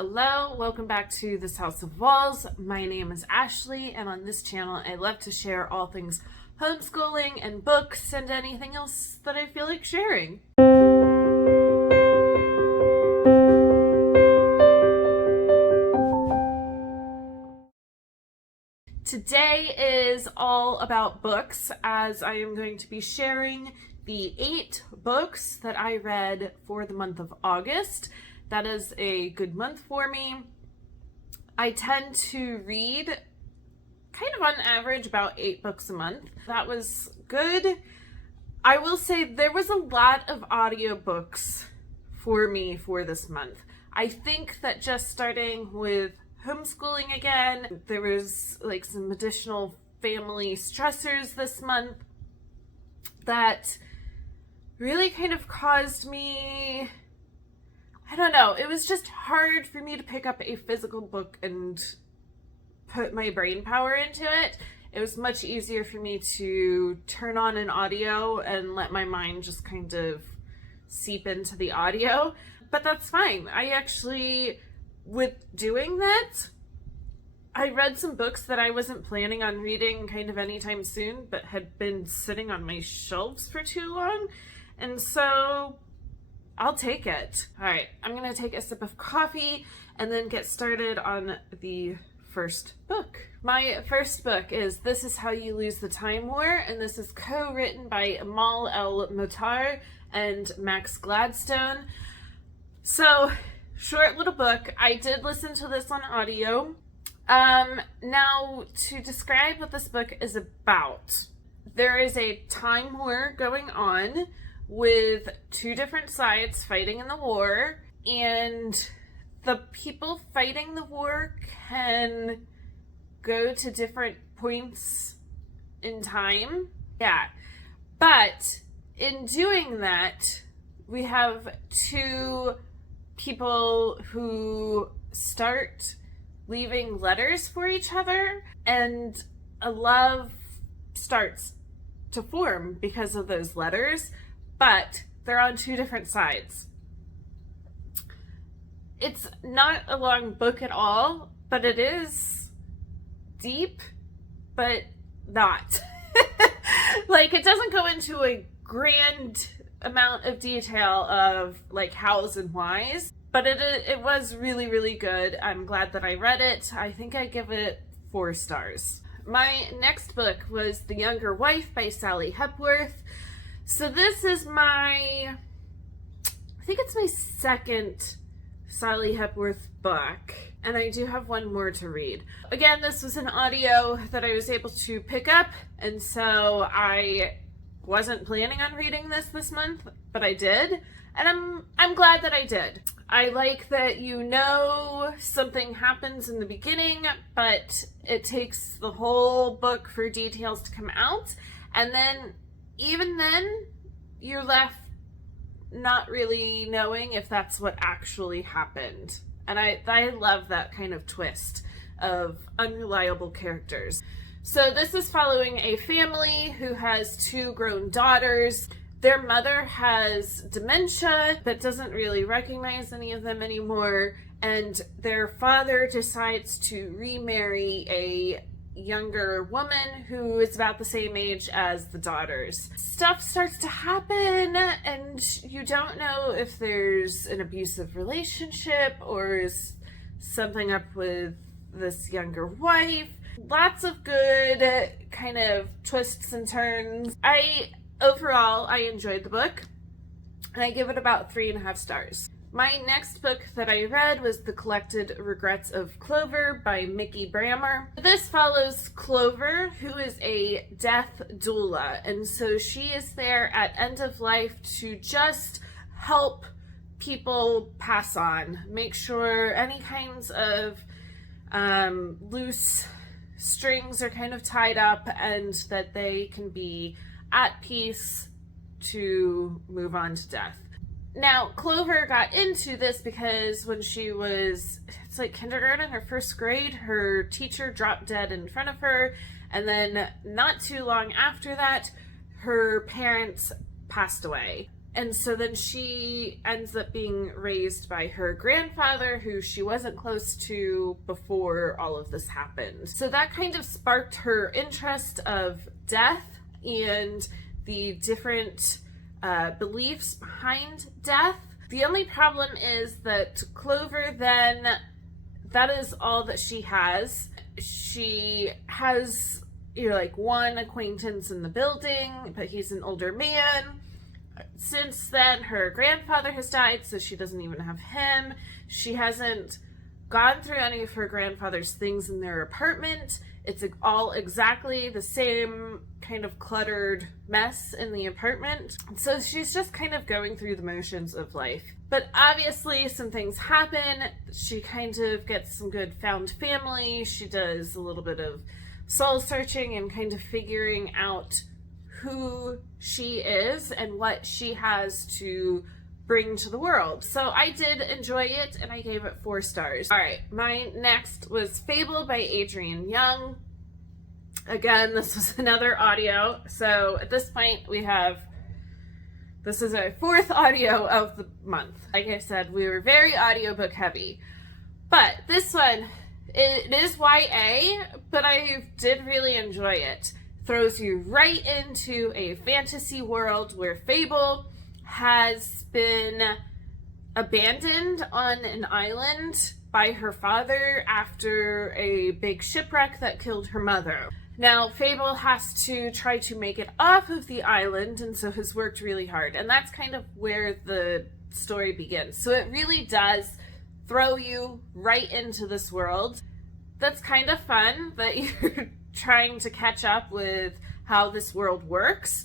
Hello, welcome back to This House of Walls. My name is Ashley, and on this channel I love to share all things homeschooling and books and anything else that I feel like sharing. Today is all about books, as I am going to be sharing the 8 books that I read for the month of August. That is a good month for me. I tend to read kind of on average about 8 books a month. That was good. I will say there was a lot of audiobooks for me for this month. I think that just starting with homeschooling again, there was like some additional family stressors this month that really kind of caused me, I don't know, it was just hard for me to pick up a physical book and put my brain power into it. It was much easier for me to turn on an audio and let my mind just kind of seep into the audio. But that's fine. I actually, with doing that, I read some books that I wasn't planning on reading kind of anytime soon, but had been sitting on my shelves for too long. And so I'll take it. All right, I'm gonna take a sip of coffee and then get started on the first book. My first book is This Is How You Lose the Time War, and this is co-written by Amal El-Motar and Max Gladstone. So, short little book. I did listen to this on audio. Now, to describe what this book is about, there is a time war going on with 2 different sides fighting in the war, and the people fighting the war can go to different points in time. Yeah. But in doing that, we have 2 people who start leaving letters for each other, and a love starts to form because of those letters. But they're on 2 different sides. It's not a long book at all, but it is deep, but not. Like, it doesn't go into a grand amount of detail of like hows and whys, but it was really, really good. I'm glad that I read it. I think I give it 4 stars. My next book was The Younger Wife by Sally Hepworth. So this is I think it's my second Sally Hepworth book, and I do have one more to read. Again, this was an audio that I was able to pick up, and so I wasn't planning on reading this month, but I did, and I'm glad that I did. I like that something happens in the beginning, but it takes the whole book for details to come out, and then even then, you're left not really knowing if that's what actually happened. And I love that kind of twist of unreliable characters. So this is following a family who has 2 grown daughters. Their mother has dementia, but doesn't really recognize any of them anymore. And their father decides to remarry a younger woman who is about the same age as the daughters. Stuff starts to happen, and you don't know if there's an abusive relationship or is something up with this younger wife. Lots of good kind of twists and turns. Overall, I enjoyed the book, and I give it about 3.5 stars. My next book that I read was The Collected Regrets of Clover by Mickey Brammer. This follows Clover, who is a death doula, and so she is there at end of life to just help people pass on, make sure any kinds of loose strings are kind of tied up and that they can be at peace to move on to death. Now, Clover got into this because when she was, it's like kindergarten or 1st grade, her teacher dropped dead in front of her, and then not too long after that, her parents passed away. And so then she ends up being raised by her grandfather, who she wasn't close to before all of this happened. So that kind of sparked her interest of death and the different beliefs behind death. The only problem is that Clover then, that is all that she has. She has, like one acquaintance in the building, but he's an older man. Since then, her grandfather has died, so she doesn't even have him. She hasn't gone through any of her grandfather's things in their apartment. It's all exactly the same kind of cluttered mess in the apartment. So she's just kind of going through the motions of life. But obviously some things happen. She kind of gets some good found family. She does a little bit of soul searching and kind of figuring out who she is and what she has to bring to the world. So I did enjoy it, and I gave it 4 stars. All right, my next was Fable by Adrian Young. Again, this was another audio. So at this point, this is our 4th audio of the month. Like I said, we were very audiobook heavy. But this one, it is YA, but I did really enjoy it. Throws you right into a fantasy world where Fable has been abandoned on an island by her father after a big shipwreck that killed her mother. Now, Fable has to try to make it off of the island, and so has worked really hard. And that's kind of where the story begins. So it really does throw you right into this world. That's kind of fun, that you're trying to catch up with how this world works.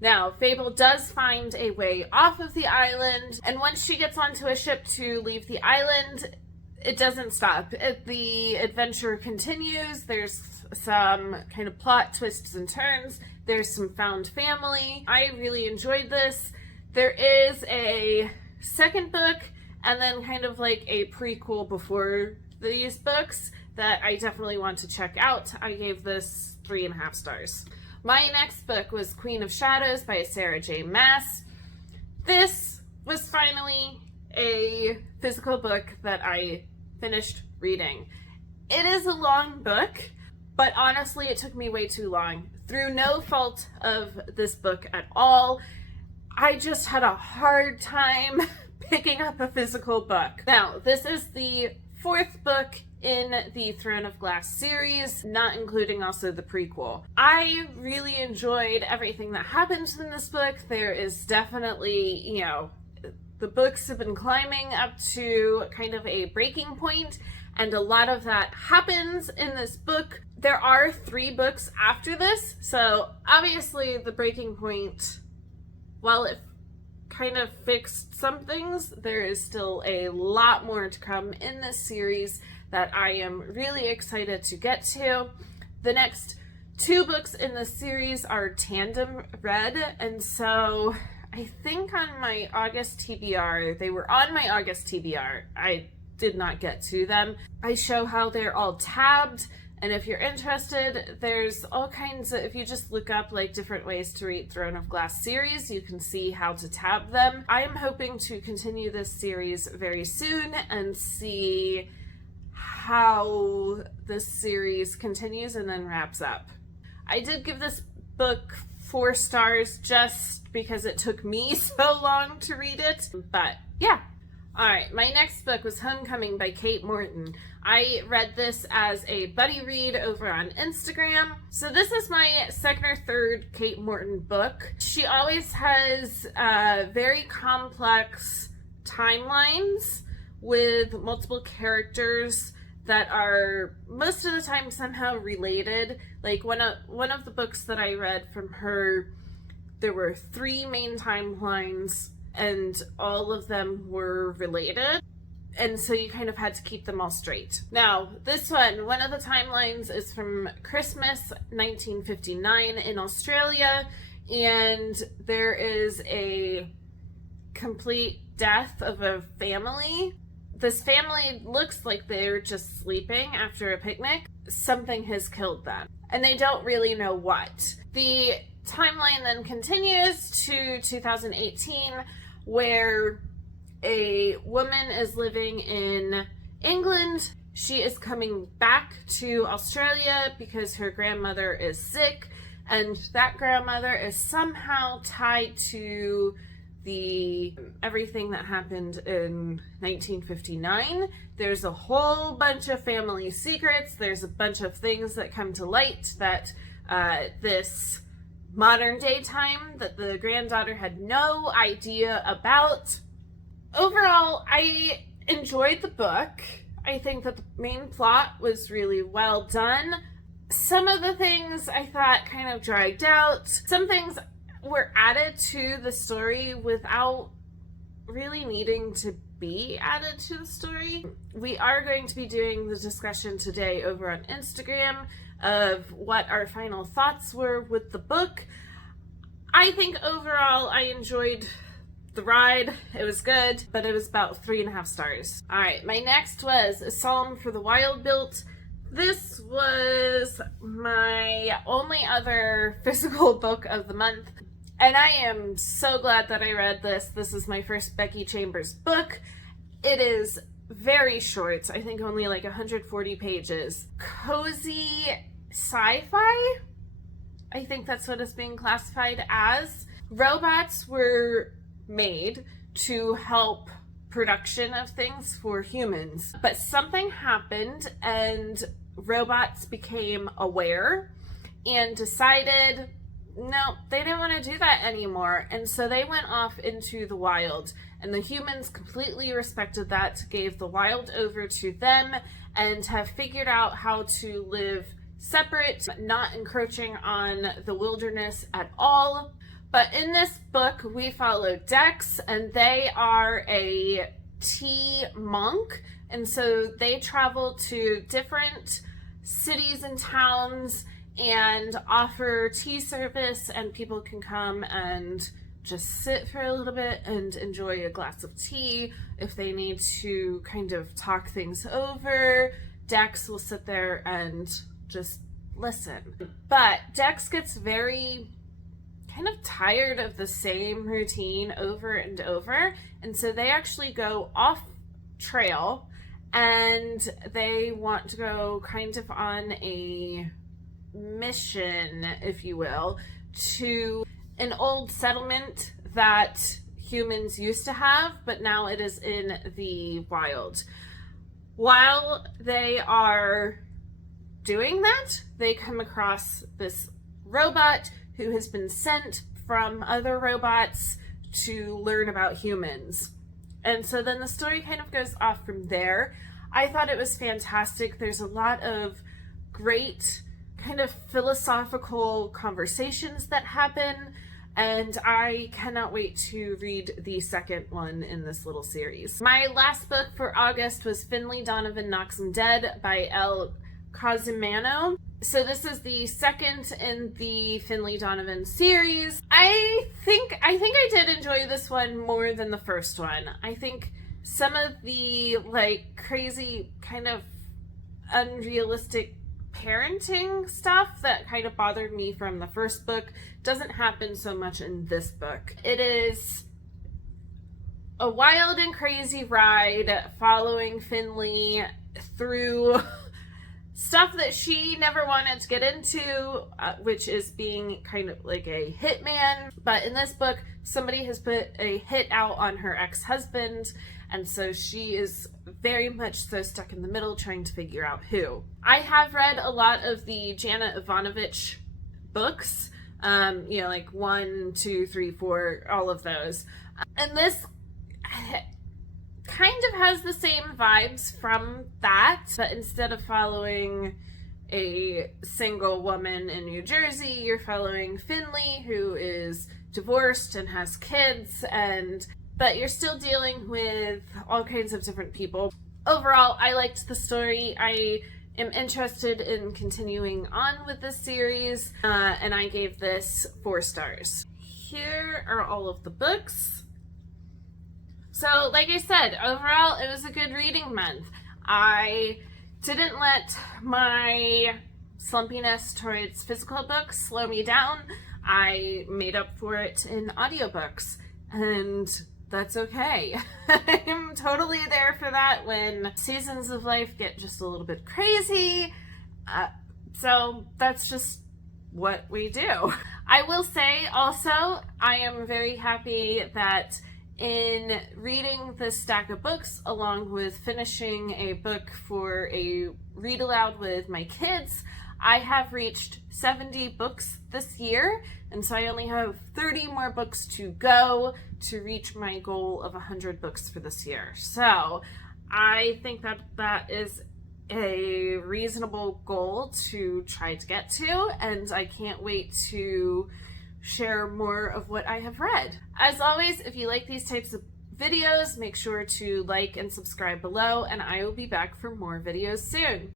Now, Fable does find a way off of the island, and once she gets onto a ship to leave the island, it doesn't stop. The adventure continues. There's some kind of plot twists and turns. There's some found family. I really enjoyed this. There is a second book and then kind of like a prequel before these books that I definitely want to check out. I gave this 3.5 stars. My next book was Queen of Shadows by Sarah J. Maas. This was finally a physical book that I finished reading. It is a long book, but honestly it took me way too long. Through no fault of this book at all, I just had a hard time picking up a physical book. Now, this is the 4th book in the Throne of Glass series, not including also the prequel. I really enjoyed everything that happens in this book. There is definitely, the books have been climbing up to kind of a breaking point, and a lot of that happens in this book. There are 3 books after this, so obviously the breaking point, while it kind of fixed some things, there is still a lot more to come in this series that I am really excited to get to. The next 2 books in this series are tandem read, and so I think on my August TBR, they were on my August TBR. I did not get to them. I show how they're all tabbed, and if you're interested, there's all kinds of, if you just look up like different ways to read Throne of Glass series, you can see how to tab them. I am hoping to continue this series very soon and see how this series continues and then wraps up. I did give this book 4 stars just because it took me so long to read it, but yeah. Alright, my next book was Homecoming by Kate Morton. I read this as a buddy read over on Instagram. So this is my 2nd or 3rd Kate Morton book. She always has very complex timelines with multiple characters that are most of the time somehow related. Like one of the books that I read from her, there were 3 main timelines and all of them were related. And so you kind of had to keep them all straight. Now, this one of the timelines is from Christmas 1959 in Australia, and there is a complete death of a family this family looks like they're just sleeping after a picnic. Something has killed them, and they don't really know what. The timeline then continues to 2018, where a woman is living in England. She is coming back to Australia because her grandmother is sick, and that grandmother is somehow tied to everything that happened in 1959. There's a whole bunch of family secrets. There's a bunch of things that come to light that this modern day time that the granddaughter had no idea about. Overall, I enjoyed the book. I think that the main plot was really well done. Some of the things I thought kind of dragged out. Some things were added to the story without really needing to be added to the story. We are going to be doing the discussion today over on Instagram of what our final thoughts were with the book. I think overall I enjoyed the ride. It was good, but it was about 3.5 stars. Alright, my next was A Psalm for the Wild Built. This was my only other physical book of the month, and I am so glad that I read this. This is my first Becky Chambers book. It is very short, I think only like 140 pages. Cozy sci-fi? I think that's what it's being classified as. Robots were made to help production of things for humans, but something happened and robots became aware and decided no, they didn't want to do that anymore, and so they went off into the wild, and the humans completely respected that, gave the wild over to them, and have figured out how to live separate, not encroaching on the wilderness at all. But in this book, we follow Dex, and they are a tea monk, and so they travel to different cities and towns and offer tea service, and people can come and just sit for a little bit and enjoy a glass of tea. If they need to kind of talk things over, Dex will sit there and just listen. But Dex gets very kind of tired of the same routine over and over, and so they actually go off trail, and they want to go kind of on a mission, if you will, to an old settlement that humans used to have, but now it is in the wild. While they are doing that, they come across this robot who has been sent from other robots to learn about humans. And so then the story kind of goes off from there. I thought it was fantastic. There's a lot of great kind of philosophical conversations that happen, and I cannot wait to read the second one in this little series. My last book for August was Finley Donovan Knocks 'Em Dead by El Cosimano. So this is the second in the Finley Donovan series. I think I did enjoy this one more than the first one. I think some of the like crazy kind of unrealistic parenting stuff that kind of bothered me from the first book doesn't happen so much in this book. It is a wild and crazy ride following Finley through stuff that she never wanted to get into, which is being kind of like a hitman. But in this book, somebody has put a hit out on her ex-husband, and so she is very much so stuck in the middle trying to figure out who. I have read a lot of the Janet Ivanovich books, like 1, 2, 3, 4, all of those. And this kind of has the same vibes from that, but instead of following a single woman in New Jersey, you're following Finley, who is divorced and has kids, but you're still dealing with all kinds of different people. Overall, I liked the story. I am interested in continuing on with this series, and I gave this 4 stars. Here are all of the books. So, like I said, overall, it was a good reading month. I didn't let my slumpiness towards physical books slow me down. I made up for it in audiobooks, and that's okay. I'm totally there for that when seasons of life get just a little bit crazy. So that's just what we do. I will say also, I am very happy that in reading this stack of books, along with finishing a book for a read aloud with my kids, I have reached 70 books this year, and so I only have 30 more books to go to reach my goal of 100 books for this year. So I think that that is a reasonable goal to try to get to, and I can't wait to share more of what I have read. As always, if you like these types of videos, make sure to like and subscribe below, and I will be back for more videos soon.